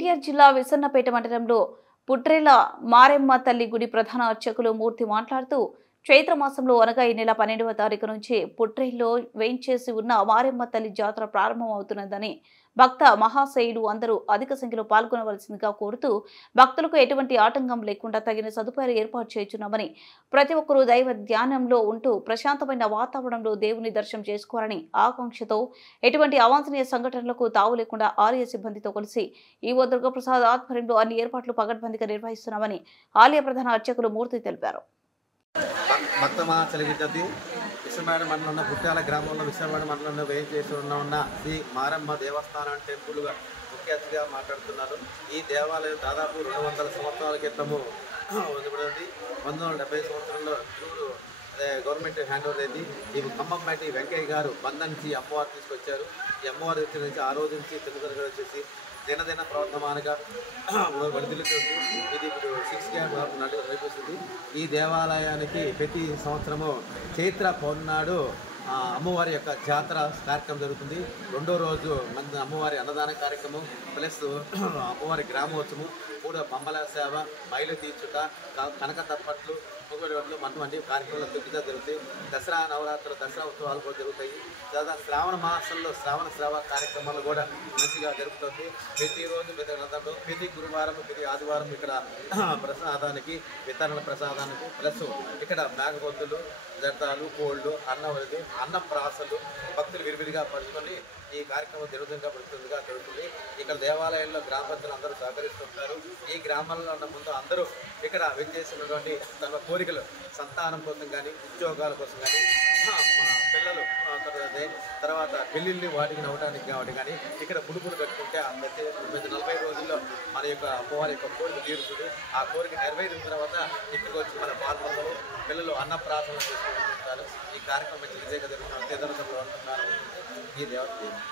ఎన్టీఆర్ జిల్లా విసన్నపేట మండలంలో పుట్రేల మారెమ్మ తల్లి గుడి ప్రధాన అర్చకులు మూర్తి మాట్లాడుతూ చైత్ర మాసంలో అనగా ఈ నెల 12వ తారీఖు నుంచి పుట్రేల్లో వేయించేసి ఉన్న మారెమ్మ తల్లి జాతర ప్రారంభమవుతున్నదని భక్త మహాశయులు అందరూ అధిక సంఖ్యలో పాల్గొనవలసిందిగా కోరుతూ భక్తులకు ఎటువంటి ఆటంకం లేకుండా తగిన సదుపాయాలు ఏర్పాటు చేస్తున్నామని ప్రతి ఒక్కరూ దైవ ధ్యానంలో ఉంటూ ప్రశాంతమైన వాతావరణంలో దేవుని దర్శనం చేసుకోవాలని ఆకాంక్షతో ఎటువంటి అవాంఛనీయ సంఘటనలకు తావు లేకుండా ఆలయ సిబ్బందితో కలిసి ఈవో దుర్గప్రసాద్ ఆధ్వర్యంలో అన్ని ఏర్పాట్లు పకడ్బందీగా నిర్వహిస్తున్నామని ఆలయ ప్రధాన అర్చకులు మూర్తి తెలిపారు. భక్త మహాచలిగిద్దది విశ్వనారాయణ మండలంలో పుట్టాల గ్రామంలో విశ్వనారాయణ మండలంలో వేయించేసి ఉన్న శ్రీ మారమ్మ దేవస్థానం టెంపుల్గా ముఖ్య అతిథిగా మాట్లాడుతున్నారు. ఈ దేవాలయం దాదాపు 200 సంవత్సరాల క్రితము ఉండబడింది. 1970 సంవత్సరంలో గవర్నమెంట్ హ్యాండ్ ఓవర్ అయింది. ఈ ఖమ్మంపేట వెంకయ్య గారు బంధంచి అమ్మవారు తీసుకొచ్చారు. ఈ అమ్మవారి దగ్గర నుంచి ఆ రోజు నుంచి తెలుగు వచ్చేసి దినదిన ప్రవర్తమానగా వదిలితుంది. ఇది ఇప్పుడు 6 క్యాంప్ నడిపిస్తుంది. ఈ దేవాలయానికి ప్రతి సంవత్సరము చైత్ర పౌర్ణమి నాడు అమ్మవారి యొక్క జాతర కార్యక్రమం జరుగుతుంది. రెండో రోజు మంది అమ్మవారి అన్నదాన కార్యక్రమం ప్లస్ అమ్మవారి గ్రామోత్సవం, కూడా పంబల సేవ, మైలు తీర్చుట, కనక తప్పట్లు, పొగలు మనం అన్ని కార్యక్రమాలు తొక్కిగా జరుగుతాయి. దసరా నవరాత్రులు, దసరా ఉత్సవాలు కూడా జరుగుతాయి. దాదాపు శ్రావణ మాసంలో శ్రావణ సేవ కార్యక్రమాలు కూడా మంచిగా జరుగుతుంది. ప్రతిరోజు ప్రతి గురువారం, ప్రతి ఆదివారం ఇక్కడ ప్రసాదానికి వితరణ ప్రసాదానికి ప్లస్ ఇక్కడ మేఘబొత్తులు, జర్తాలు, కోళ్ళు, అన్నప్రాసలు భక్తులు విరివిరిగా పంచుకొని ఈ కార్యక్రమం జరుగుతుందిగా జరుగుతుంది. ఇక్కడ దేవాలయంలో గ్రామ ప్రజలు అందరూ సహకరిస్తుంటారు. ఈ గ్రామాల్లో ఉన్న ముందు అందరూ ఇక్కడ విచ్చేసినటువంటి తమ కోరికలు సంతానం కోసం కానీ, ఉద్యోగాల కోసం కానీ, పిల్లలు తర్వాత పెళ్ళిళ్ళు వాటికి నవ్వడానికి కాబట్టి కానీ ఇక్కడ పులుపులు కట్టుకుంటే ప్రతి 40 రోజుల్లో మన యొక్క అమ్మవారి యొక్క కోరిక తీరుతుంది. ఆ కోరిక నెరవేరిన తర్వాత ఇక్కడికి వచ్చి మన పాల్గొనలు పిల్లలు అన్నప్రాసన చేసుకుంటుంటారు. ఈ కార్యక్రమం విజయంగా జరుగుతుంది. ఈ దేవత